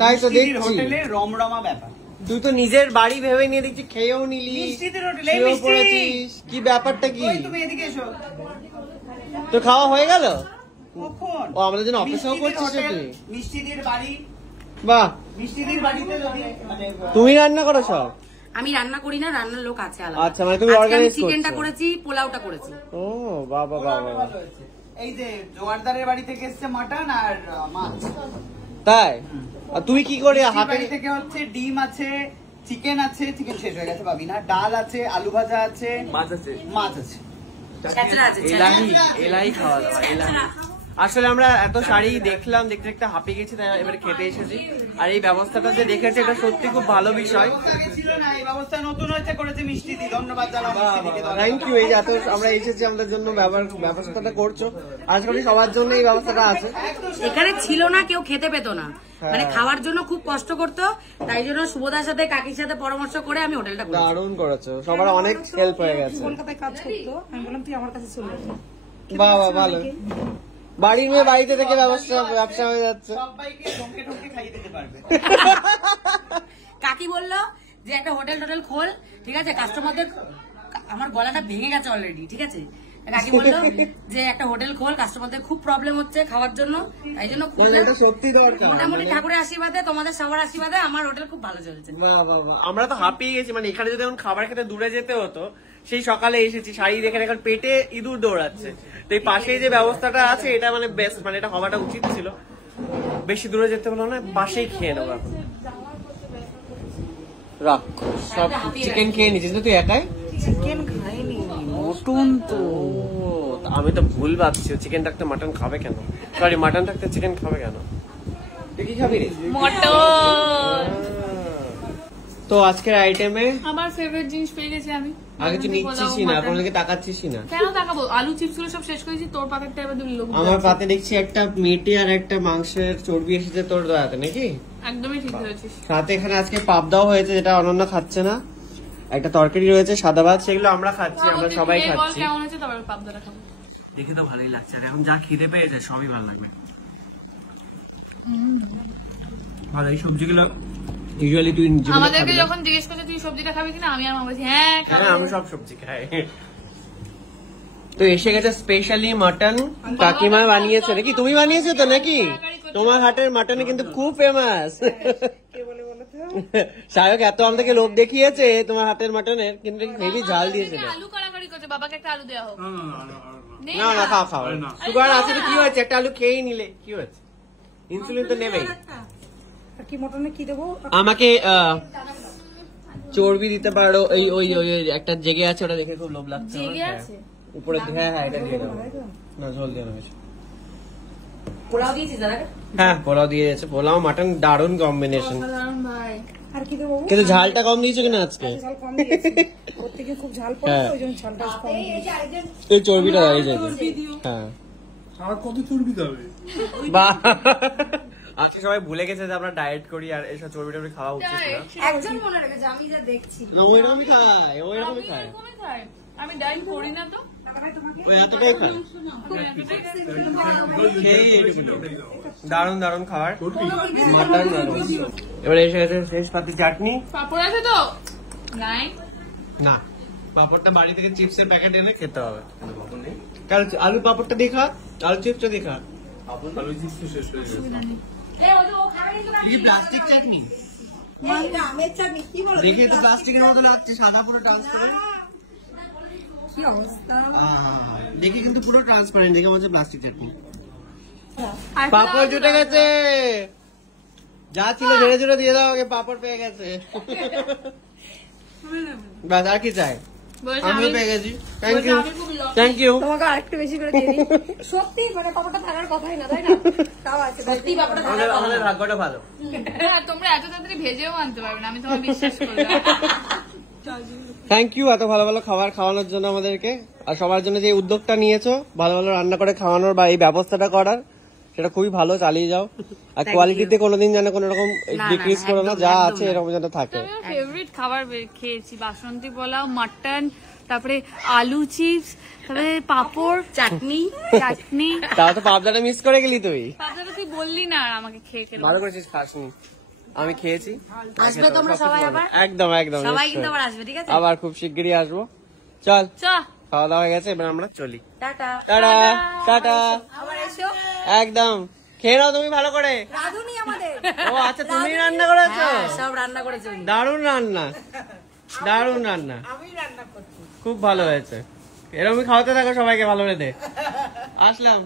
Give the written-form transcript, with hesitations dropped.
তাই তো দেখছি হোটেলে রমরমা ব্যাপার। তুই তো নিজের বাড়ি ভেবে নিয়ে দেখছি খেয়েও নিলি, কি ব্যাপারটা কি? তুমি এদিকে এসো। তোর খাওয়া হয়ে গেল? কখন? ও আমাদের জন্য অপেক্ষা করছিস তুই? মিষ্টিদির বাড়ি। বাহ, মিষ্টিদির বাড়িতে যদি তুমি রান্না করো সব? আমি রান্না করি না, রান্নার লোক আছে আলাদা। আচ্ছা, মানে তুমি অর্গানাইজ করছো? চিকেনটা করেছি, পোলাওটা করেছি। ও বাবা বাবা, এই যে জোয়ারদারের বাড়ি থেকে এসছে মাটন আর মাছ। তাই? আর তুই কি করে হাতে? বাড়ি থেকে হচ্ছে ডিম আছে, চিকেন আছে, চিকেন শেষ হয়ে গেছে পাবি না, ডাল আছে, আলু ভাজা আছে, মাছ আছে, মাছ আছে, এলাই খাওয়া দাওয়া এলাই। আসলে আমরা এত শাড়ি দেখলাম, দেখতে দেখতে হাঁপিয়ে গেছি, তাই এবারে খেতে এসেছি। আর এই ব্যবস্থাটা যে দেখেছে এটা সত্যি খুব ভালো বিষয়। ছিল না, এই ব্যবস্থা নতুন হয়েছে, করেছে মিষ্টি দি, ধন্যবাদ জানাবো। থ্যাংক ইউ, এই যে এত আমরা এসেছি আমাদের জন্য ব্যবস্থাটা করছো। আজকাল সবার জন্য এই ব্যবস্থাটা আছে। এখানে ছিল না, কেউ খেতে পেতো না, মানে খাওয়ার জন্য খুব কষ্ট করতো, তাই জন্য শুভদার সাথে কাকির সাথে পরামর্শ করে আমি হোটেলটা করেছি। দারুণ করেছো, সবার অনেক হেল্প হয়ে গেছে। কলকাতায় কাজ করতো, আমি বললাম তুই আমার কাছে চলে যা। বাবা ভালো, বাড়ির মেয়ে বাড়িতে থেকে ব্যবসা হয়ে যাচ্ছে। সবাইকে ঢোকে ঢোকে খাইয়ে দিতে পারবে। কাকি বললো যে একটা হোটেল খোল, ঠিক আছে, কাস্টমারদের, আমার গলাটা ভেঙে গেছে অলরেডি, ঠিক আছে, কাকি বললো যে একটা হোটেল খোল, কাস্টমারদের খুব প্রবলেম হচ্ছে খাওয়ার জন্য, তাই জন্য সত্যি দরকার। মোটামুটি ঠাকুরের আশীর্বাদে, তোমাদের সবার আশীর্বাদে আমার হোটেল খুব ভালো চলছে। আমরা তো হাঁপিয়ে গেছি, মানে এখানে যদি এখন খাবার খেতে দূরে যেতে হতো, সেই সকালে এসেছি, শাড়ি দেখে এখন পেটে ইঁদুর দৌড়াচ্ছে। তো এই পাশেই যে ব্যবস্থাটা আছে এটা মানে বেস্ট, মানে এটা হওয়াটা উচিত ছিল। বেশি দূরে যেতে হলো না, পাশেই খেয়ে নেবো এখন। রাখ সব চিকেন খেয়ে নিচ্ছিস তুই একাই? চিকেন খাইনি, মটন তো। আমি তো ভুল ভাবছি, চিকেন থাকতে মাটন খাবে কেন? সরি, মাটন থাকতে চিকেন খাবে কেন? তুই কি খাবি রে? মটন। তো আজকের আইটেমে আমার ফেভারিট জিনিস পেয়ে গেছি আমি। আগে তুই নিচ্ছিস না, কোনো দিকে তাকাচ্ছিস না কেন তাকাবো? আলু চিপস গুলো সব শেষ করেছি, তোর পাতেরটা এবার তুমি লোক। আমার পাতে দেখছি একটা মেটে আর একটা মাংসের চর্বি এসেছে তোর দয়াতে, নাকি? একদমই ঠিক ধরেছিস। সাথে এখানে আজকে পাবদাও হয়েছে, যেটা অনন্যা খাচ্ছে না। একটা তরকারি রয়েছে, সাদা ভাত, সেগুলো আমরা খাচ্ছি, আমরা সবাই খাচ্ছি। কেমন হয়েছে তারপর পাবদাটা খাবো। দেখে তো ভালোই লাগছে, আর এখন যা খিদে পেয়ে যায় সবই ভালো লাগবে। ভালো, এই সবজিগুলো ইউজুয়ালি তুই আমাদেরকে যখন জিজ্ঞেস করছে তুই সবজিটা খাবি কিনা, আমি আর মা বলছি হ্যাঁ খাবো। আমি সব সবজি খাই। তো এসে গেছে স্পেশালি মাটন, কাকিমা বানিয়েছে নাকি? তুমি বানিয়েছো তো নাকি? তোমার হাটের মাটনে কিন্তু খুব ফেমাস। সায়ক এত আমাদেরকে লোভ দেখিয়েছে তোমার হাতের মাটনের, কিন্তু হেভি ঝাল দিয়েছিল। আলু কাড়াকাড়ি করছে, বাবাকে একটা আলু দেওয়া হোক। না না, খাও খাও, সুগার আছে তো কি হয়েছে, একটা আলু খেয়েই নিলে কি হয়েছে, ইনসুলিন তো নেবেই। কি মটনে কি দেবো? আমাকে চর্বি দিতে পারো, ওই ওই ওই একটা জেগে আছে, ওটা দেখে খুব লোভ লাগছে উপরে। হ্যাঁ হ্যাঁ, এটা দিয়ে দেবো না, ঝোল দিয়ে নেবে। পোলাও দিয়েছিস দাদা? হ্যাঁ, পোলাও দিয়ে দিয়েছে, পোলাও মাটন দারুণ কম্বিনেশন। ভাই আর কি দেবো? কিন্তু ঝালটা কম দিয়েছো কিনা আজকে? ঝাল কম দিয়েছি, ওর থেকে খুব ঝাল পড়ে তো, ওই জন্য ঝালটা কম দিয়েছি। এই চর্বিটা এই যে, হ্যাঁ আর কত চর্বি দেবে? বাহ, আজকে সবাই ভুলে গেছে যে আমরা ডায়েট করি, আর এইসব চর্বি টর্বি খাওয়া উচিত না। একজন মনে রেখেছে, আমি যা দেখছি ও এরকমই খায়, ও এরকমই খায়, আমি ডাইট করি না তো, ও এতটাই খায়। দারুণ দারুণ খাবার, মাটন। এবারে এসে গেছে শেষ পাতি চাটনি। পাপড় আছে তো? নাই না, পাপড়টা বাড়ি থেকে চিপসের প্যাকেট এনে খেতে হবে। কাল আলু পাপড়টা দেখা, আলু চিপসটা দেখা। আলু চিপস তো শেষ হয়ে গেছে। প্লাস্টিক চাটনি দেখে তো প্লাস্টিকের মতো লাগছে, সাদা পুরো ট্রান্সপারেন্ট। কি অবস্থা, দেখে কিন্তু পুরো ট্রান্সপারেন্ট, দেখে মনে হচ্ছে প্লাস্টিক চাটনি। পাপড় জুটে গেছে, যা ছিল ঝেড়ে ঝেড়ে দিয়ে দাও, আগে পাপড় পেয়ে গেছে। বাস, আর কি চাই? আমিও পেয়ে গেছি, থ্যাংক ইউ থ্যাংক ইউ। তোমাকে আরেকটু বেশি করে দিয়ে দিই। সত্যি মানে পাপড়টা থাকার কথাই না, তাই না? তাও আছে, সত্যি ব্যাপারটা। আমাদের ভাগ্যটা ভালো। তোমরা এত তাড়াতাড়ি ভেজেও আনতে পারবে না, আমি তোমার বিশ্বাস করলাম। থ্যাংক ইউ এত ভালো ভালো খাবার খাওয়ানোর জন্য আমাদেরকে, আর সবার জন্য যে উদ্যোগটা নিয়েছো ভালো ভালো রান্না করে খাওয়ানোর বা এই ব্যবস্থাটা করার, সেটা খুবই ভালো, চালিয়ে যাও। আর কোয়ালিটিতে কোনোদিন যেন কোনো রকম ডিক্রিজ করো না, যা আছে এরকম যেন থাকে। ফেভারিট খাবার খেয়েছি, বাসন্তী পোলাও, মাটন, তারপরে আলু চিপস, তারপরে পাপড়, চাটনি। তাও তো পাবদাটা মিস করে গেলি তুই। পাবদাটা তুই বললি না আর আমাকে খেয়ে খেয়ে। ভালো করেছিস, খাসনি। আমি খেয়েছি। আসবে তোমরা সবাই আবার, একদম একদম সবাই নিশ্চয়ই। কিন্তু আবার আসবে, ঠিক আছে? আবার খুব শিগগিরই আসবো। চল, চ খাওয়া দাওয়া হয়ে গেছে, এবার আমরা চলি। টাটা। Tata tata. আবার এসো। একদম খেয়ে নাও তুমি ভালো করে। রাধুনি আমাদের। ও আচ্ছা, তুমি রান্না করেছো? হ্যাঁ, সব রান্না করেছে উনি। দারুণ রান্না, দারুণ রান্না, খুব ভালো হয়েছে। এরকমই খাওয়াতে থাকো সবাইকে ভালো রেঁধে। আসলাম।